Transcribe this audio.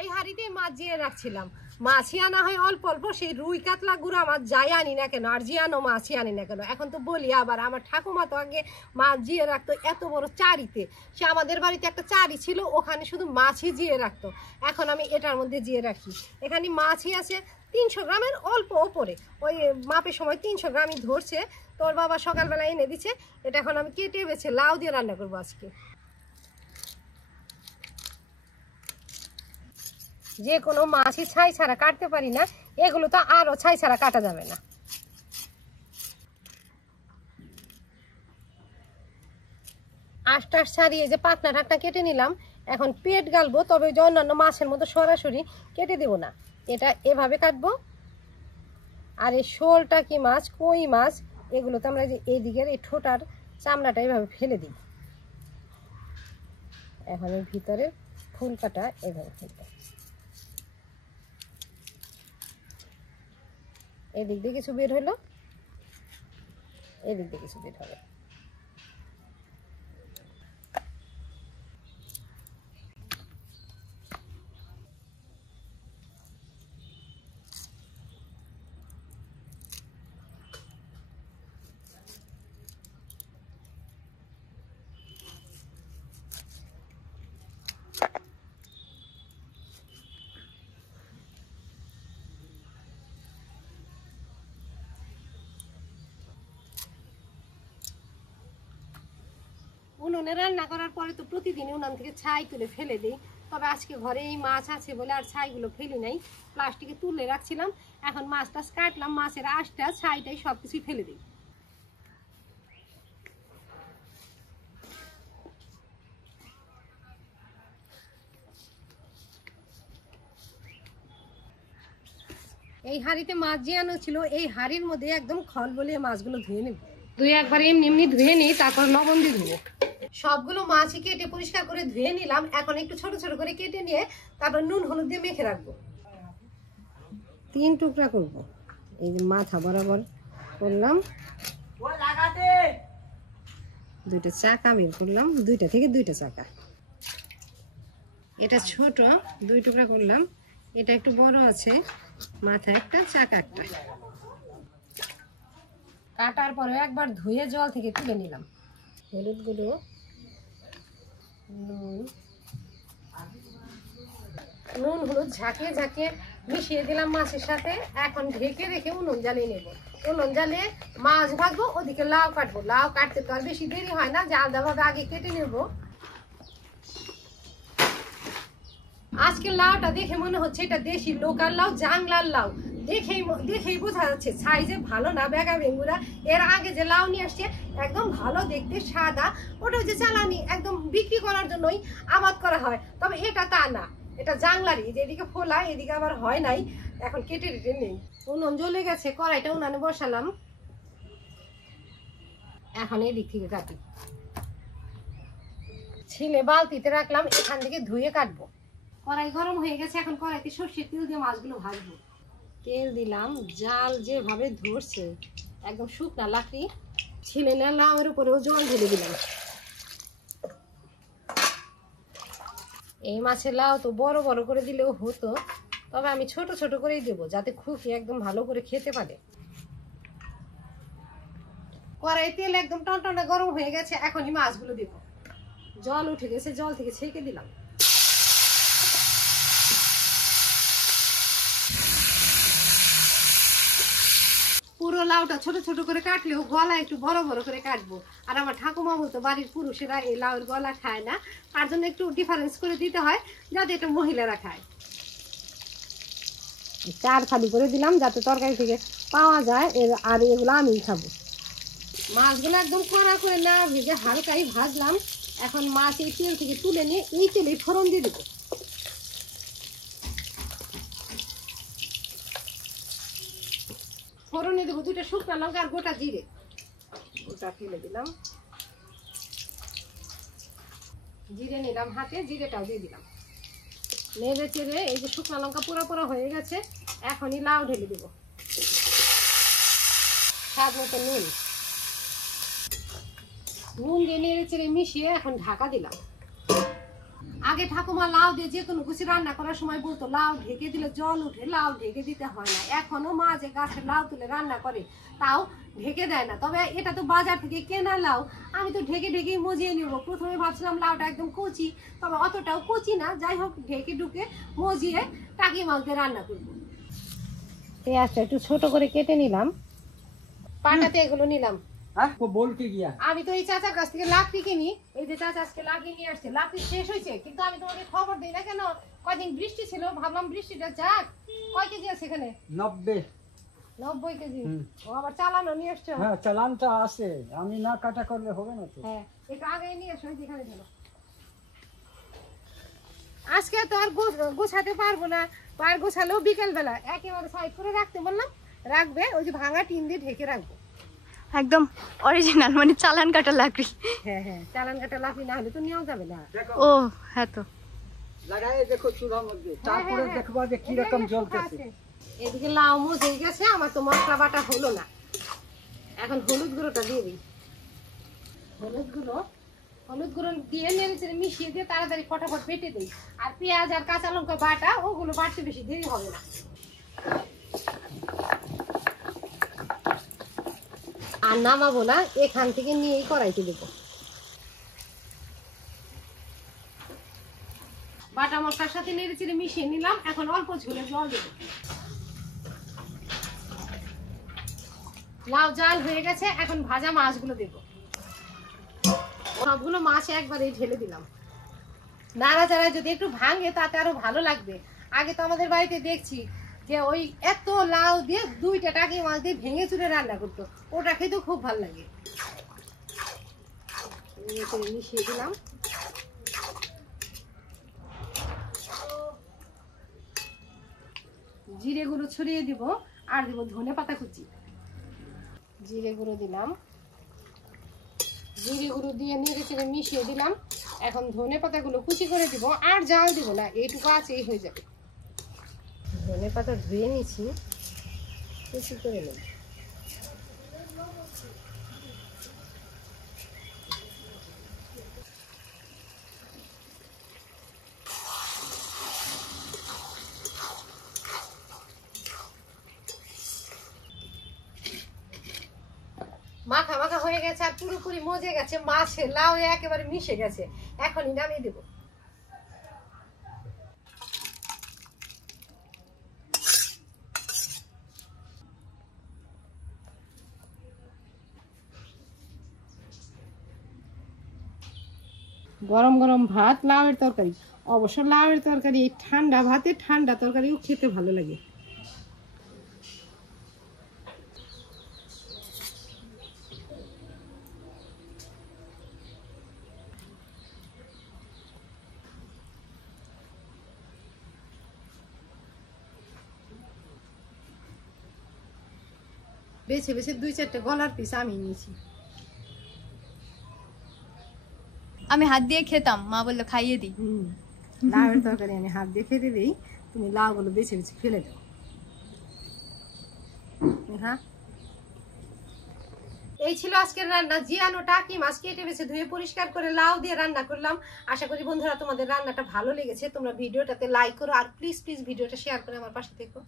এই হাড়িতে মাছ জিয়ে রাখছিলাম। মাছই আনা হয় অল্প অল্প, সেই রুই কাতলা গুঁড়া মাছ যাই আনি না কেন, আর জিয়ানো মাছই আনি না কেন। এখন তো বলি আবার, আমার ঠাকুমা তো আগে মাছ জিয়ে রাখতো এত বড় চারিতে। সে আমাদের বাড়িতে একটা চারি ছিল, ওখানে শুধু মাছই জিয়ে রাখতো। এখন আমি এটার মধ্যে জিয়ে রাখি। এখানে মাছই আছে 300 গ্রামের অল্প ওপরে। ওই মাপের সময় 300 গ্রামই ধরছে। তোর বাবা সকালবেলা এনে দিচ্ছে। এটা এখন আমি কেটে বেছে লাউ দিয়ে রান্না করবো আজকে। যে কোনো মাছই ছাই ছাড়া কাটতে পারি না, এগুলো তো আরো ছাই ছাড়া কাটা যাবে না। আশটাশ ছাড়িয়ে যে পাতনা ঢাকনা কেটে নিলাম। এখন পেট গালবো, তবে যে অন্যান্য মাছের মতো সরাসরি কেটে দেব না, এটা এভাবে কাটবো। আর এই শোলটা কি মাছ, কই মাছ, এগুলো তো আমরা যে এদিকের এই ঠোঁটার চামড়াটা এভাবে ফেলে দিই। এখন এর ভিতরে ফুল কাটা এভাবে ফেলবো। এদিক দিয়ে কিছু বের হলো, এদিক দিয়ে কিছু বের হলো। উনুনে রান্না করার পরে তো প্রতিদিন উনান থেকে ছাই তুলে ফেলে দিই। তবে আজকে ঘরে এই মাছ আছে বলে আর ছাইগুলো ফেলি নাই, প্লাস্টিকে তুলে রাখছিলাম। এখন মাছ টাছ কাটলাম, মাছের আঁশটা ছাইটাই সব কিছুই ফেলে দিই। এই হাঁড়িতে মাছ যে আনো ছিল, এই হাঁড়ির মধ্যে একদম খল বলিয়ে মাছগুলো ধুয়ে নেব। দুই একবার এমনি এমনি ধুয়ে নিই, তারপর লবণ দিয়ে ধুবো। সবগুলো মাছই কেটে পরিষ্কার করে ধুয়ে নিলাম। এখন একটু ছোট ছোট করে কেটে নিয়ে তারপর নুন হলুদ দিয়ে মেখে রাখবো। 3 টুকরা করব। এই যে মাথা বরাবর করলাম, 2টা চাকা বের করলাম, 2টা থেকে 2টা চাকা। এটা ছোট 2 টুকরা করলাম, এটা একটু বড় আছে, মাথা একটা চাকা একটা। কাটার পরে একবার ধুয়ে জল থেকে তুলে নিলাম। হলুদ গুঁড়ো, নুন হলুদ ঝাঁকিয়ে ঝাঁকিয়ে মিশিয়ে দিলাম মাছের সাথে। এখন ঢেকে রেখে উনুন জ্বালিয়ে নেব। উনুন জ্বালিয়ে মাছ ভাজবো, ওদিকে লাউ কাটবো। লাউ কাটতে তো আর বেশি দেরি হয় না, যে আলাদাভাবে আগে কেটে নেব। আজকে লাউটা দেখে মনে হচ্ছে এটা দেশি লোকাল লাউ, জাংলার লাউ। দেখেই বোঝা যাচ্ছে সাইজে ভালো না, বেগা বেঙ্গুরা। এর আগে যে লাউ নিয়ে আসছে একদম ভালো দেখতে, সাদা, ওটা যে চালানি একদম বিক্রি করার জন্যই আবাদ করা হয়। তবে এটা তা না, এটা জাংলারই, যেদিকে ফোলা এদিকে আবার হয় নাই। এখন কেটে রেটে নেই। উনুন জ্বলে গেছে, কড়াইটা উনানে বসালাম। এখন এদিক থেকে কাটি। ছিলে বালতিতে রাখলাম, এখান থেকে ধুয়ে কাটবো। কড়াই গরম হয়ে গেছে, এখন কড়াইতে সর্ষের তেল দিয়ে মাছগুলো ভাজবো। তেল দিলাম, জাল যেভাবে ধরছে একদম শুকনা লাকড়ি। ছিলে না লাউয়ের উপরেও জল ঢেলে দিলাম। এই মাছের লাউ তো বড় বড় করে দিলেও হতো, তবে আমি ছোট ছোট করেই দেবো, যাতে খুকি একদম ভালো করে খেতে পারে। কড়াই তেল একদম টনটনে গরম হয়ে গেছে, এখনই মাছগুলো দেব। জল উঠে গেছে, জল থেকে ছেঁকে দিলাম। পুরো লাউটা ছোট ছোট করে কাটলেও গলা একটু বড় বড় করে কাটবো। আর আমার ঠাকুমা বলতো বাড়ির পুরুষেরা এই লাউয়ের গলা খায় না, তার জন্য একটু ডিফারেন্স করে দিতে হয়, যাতে এটা মহিলারা খায়। 4 ফালি করে দিলাম, যাতে তরকারি থেকে পাওয়া যায়। আর এগুলো আমি খাবো। মাছগুলো একদম কড়া করে না ভেজে হালকাই ভাজলাম। এখন মাছ এই তেল থেকে তুলে নিয়ে এই তেলে ফোড়ন দিয়ে দেবো। ফোড়নে দেবো 2টা শুকনো লঙ্কা আর গোটা জিরে। ওটা ফেলে দিলাম। জিরে নিলাম হাতে, জিরেটাও দিয়ে দিলাম। নেড়ে চেড়ে এই যে শুকনো লঙ্কা পোড়া পোড়া হয়ে গেছে, এখনই লাউ ঢেলে দেবো। স্বাদ মতো নুন দিয়ে নেড়ে চেড়ে মিশিয়ে এখন ঢাকা দিলাম। আগে ঠাকুমা লাউ দিয়ে যে কোনো কিছু রান্না করার সময় বলতো লাউ ঢেকে দিলে জল উঠে, লাউ ঢেকে দিতে হয় না। এখনো মা যে গাছের লাউ তুলে রান্না করে তাও ঢেকে দেয় না। তবে এটা তো বাজার থেকে কেনা লাউ, আমি তো ঢেকে ঢেকেই মজিয়ে নিব। প্রথমে ভাবছিলাম লাউটা একদম কচি, তবে অতটাও কচি না। যাই হোক, ঢেকে ঢুকে মজিয়ে টাকি মাছ দিয়ে রান্না করবো। পেঁয়াজটা একটু ছোট করে কেটে নিলাম, পাটাতে এগুলো নিলাম। আমি তো এই চাচার কাছ থেকে লাকড়ি কিনি, এই যে চাচা আজকে লাকড়ি নিয়ে আসছে। লাকড়ি শেষ হয়েছে, কিন্তু আমি তোমাকে খবর দিই না কেন, কয়দিন বৃষ্টি ছিল, ভাবলাম বৃষ্টিটা যাক। কয় কেজি আছে এখানে? 90 কেজি। ও আবার চালানো নিয়ে আসছো? হ্যাঁ, চালানটা আছে, আমি না কাটা করলে হবে না তো। হ্যাঁ, একটু আগে নিয়ে এসো, যেখানে ছিল। আজকে তো আর গোছাতে পারবো না, আর গোছালেও বিকেল বেলা একেবারে সাইড করে রাখতে বললাম, রাখবে ওই যে ভাঙা টিন দিয়ে ঢেকে রাখবো। একদম অরিজিনাল, মানে চালান কাটা লাকড়ি। হ্যাঁ হ্যাঁ, চালান কাটা লাকড়ি না হলে তো নেওয়া যাবে না। ও হ্যাঁ, তো লাগাই দেখো চুলার মধ্যে, তারপরে দেখবা যে কি রকম জ্বলতেছে। এদিকে লাউ মজে গেছে, আমার তো মশলা বাটা হলো না। এখন হলুদ গুঁড়োটা দিয়ে দিই। হলুদ গুঁড়ো দিয়ে নেড়ে মিশিয়ে দিয়ে তাড়াতাড়ি ফটাফট বেটে দিই। আর পেঁয়াজ আর কাঁচা লঙ্কা বাটা, ওগুলো বাটতে বেশি দেরি হবে না। আর নামাবো না, এখান থেকে নিয়েই কড়াইতে দেবো। বাটা মশলার সাথে নেড়ে মিশিয়ে নিলাম। এখন অল্প ঝোলে জল দেবো। লাউ জাল হয়ে গেছে, এখন ভাজা মাছগুলো দেবো। সবগুলো মাছ একবারে ঢেলে দিলাম। নাড়াচাড়া যদি একটু ভাঙে তাতে আরো ভালো লাগবে। আগে তো আমাদের বাড়িতে দেখছি যে ওই এত লাউ দিয়ে 2টা টাকি মাছ দিয়ে ভেঙে চুরে রান্না করতো, ওটা খেতেও খুব ভালো লাগে। মিশিয়ে দিলাম। জিরে গুঁড়ো ছড়িয়ে দিব, আর দিব ধনে পাতা কুচি। জিরে গুঁড়ো দিলাম, জিরে গুঁড়ো দিয়ে নেড়ে মিশিয়ে দিলাম। এখন ধনে পাতাগুলো কুচি করে দিব, আর জাল দিব না, এইটুকু আছে, এই হয়ে যাবে। ধনে পাতা ধুয়ে নিয়েছি, কুচি করে নেব। মাখা মাখা হয়ে গেছে আর পুরোপুরি মজে গেছে, মাছে লাউ একেবারে মিশে গেছে। এখনই নামিয়ে দেব। গরম গরম ভাত, লাউয়ের তরকারি। অবশ্য লাউয়ের তরকারি ঠান্ডা ভাতে ঠান্ডা তরকারিও খেতে ভালো লাগে। বেছে বেছে 2-4টে গলার পিস আমি নিয়েছি। আমি হাত দিয়ে খেতাম, মা বললো খাইয়ে দিই। লাউয়ের তরকারি আমি হাত দিয়ে খেতে দিই, তুমি লাউগুলো বেছে বেছে ফেলে দাও। হ্যাঁ, এই ছিল আজকের রান্না। জিয়ানো টাকি মাছ কেটে বেছে ধুয়ে পরিষ্কার করে লাউ দিয়ে রান্না করলাম। আশা করি বন্ধুরা তোমাদের রান্নাটা ভালো লেগেছে। তোমরা ভিডিওটাতে লাইক করো, আর প্লিজ ভিডিওটা শেয়ার করে আমার পাশে থেকো।